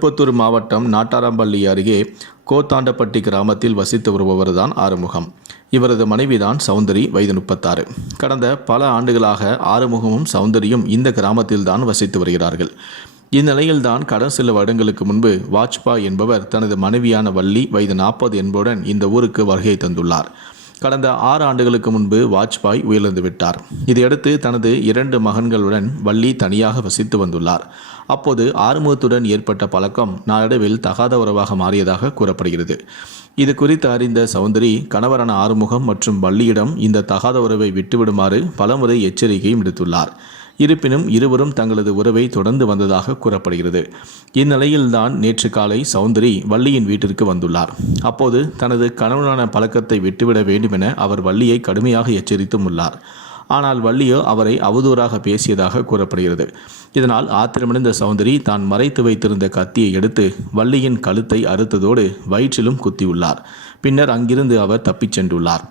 திருப்பத்தூர் மாவட்டம் நாட்டாரம்பள்ளி அருகே கோத்தாண்டப்பட்டி கிராமத்தில் வசித்து வருபவர்தான் ஆறுமுகம். இவரது மனைவிதான் சௌந்தரி வயது முப்பத்தாறு. கடந்த பல ஆண்டுகளாக ஆறுமுகமும் சௌந்தரியும் இந்த கிராமத்தில்தான் வசித்து வருகிறார்கள். இந்நிலையில்தான் கடந்த சில வருடங்களுக்கு முன்பு வாஜ்பாய் என்பவர் தனது மனைவியான வள்ளி வயது நாற்பது என்புடன் இந்த ஊருக்கு வருகை தந்துள்ளார். கடந்த ஆறு ஆண்டுகளுக்கு முன்பு வாஜ்பாய் உயிரிழந்து விட்டார். இதையடுத்து தனது இரண்டு மகன்களுடன் வள்ளி தனியாக வசித்து வந்துள்ளார். அப்போது ஆறுமுகத்துடன் ஏற்பட்ட பழக்கம் நாளடைவில் தகாத உறவாக மாறியதாக கூறப்படுகிறது. இது குறித்து அறிந்த சௌந்தரி கணவரான ஆறுமுகம் மற்றும் வள்ளியிடம் இந்த தகாத உறவை விட்டுவிடுமாறு பலமுறை எச்சரிக்கையும் விடுத்துள்ளார். இருப்பினும் இருவரும் தங்களது உறவை தொடர்ந்து வந்ததாக கூறப்படுகிறது. இந்நிலையில்தான் நேற்று காலை சௌந்தரி வள்ளியின் வீட்டிற்கு வந்துள்ளார். அப்போது தனது கணவனான பழக்கத்தை விட்டுவிட வேண்டுமென அவர் வள்ளியை கடுமையாக எச்சரித்தும் உள்ளார். ஆனால் வள்ளியோ அவரை அவதூறாக பேசியதாக கூறப்படுகிறது. இதனால் ஆத்திரமடைந்த சௌந்தரி தான் மறைத்து வைத்திருந்த கத்தியை எடுத்து வள்ளியின் கழுத்தை அறுத்ததோடு வயிற்றிலும் குத்தியுள்ளார். பின்னர் அங்கிருந்து அவர் தப்பிச் சென்றுள்ளார்.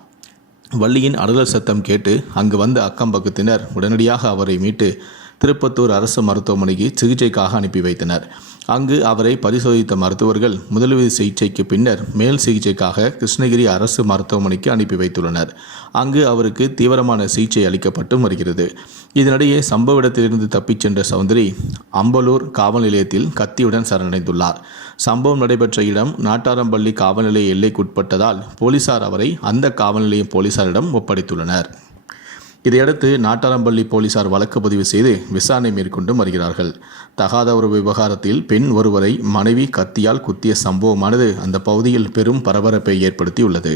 வள்ளியின் அடலர் சத்தம் கேட்டு அங்கு வந்த அக்கம் பக்கத்தினர் உடனடியாக அவரை மீட்டு திருப்பத்தூர் அரசு மருத்துவமனைக்கு சிகிச்சைக்காக அனுப்பி வைத்தனர். அங்கு அவரை பரிசோதித்த மருத்துவர்கள் முதலுதவி சிகிச்சைக்கு பின்னர் மேல் சிகிச்சைக்காக கிருஷ்ணகிரி அரசு மருத்துவமனைக்கு அனுப்பி வைத்துள்ளனர். அங்கு அவருக்கு தீவிரமான சிகிச்சை அளிக்கப்பட்டும் வருகிறது. இதனிடையே சம்பவ இடத்திலிருந்து தப்பிச் சென்ற சௌந்தரி அம்பலூர் காவல் நிலையத்தில் கத்தியுடன் சரணடைந்துள்ளார். சம்பவம் நடைபெற்ற இடம் நாட்டாரம்பள்ளி காவல் நிலைய எல்லைக்குட்பட்டதால் போலீசார் அவரை அந்த காவல் நிலைய போலீசாரிடம் ஒப்படைத்துள்ளனர். இதையடுத்து நாட்டாரம்பள்ளி போலீசார் வழக்கு பதிவு செய்து விசாரணை மேற்கொண்டு வருகிறார்கள். தகாத ஒரு விவகாரத்தில் பெண் ஒருவரை மனைவி கத்தியால் குத்திய சம்பவமானது அந்த பகுதியில் பெரும் பரபரப்பை ஏற்படுத்தியுள்ளது.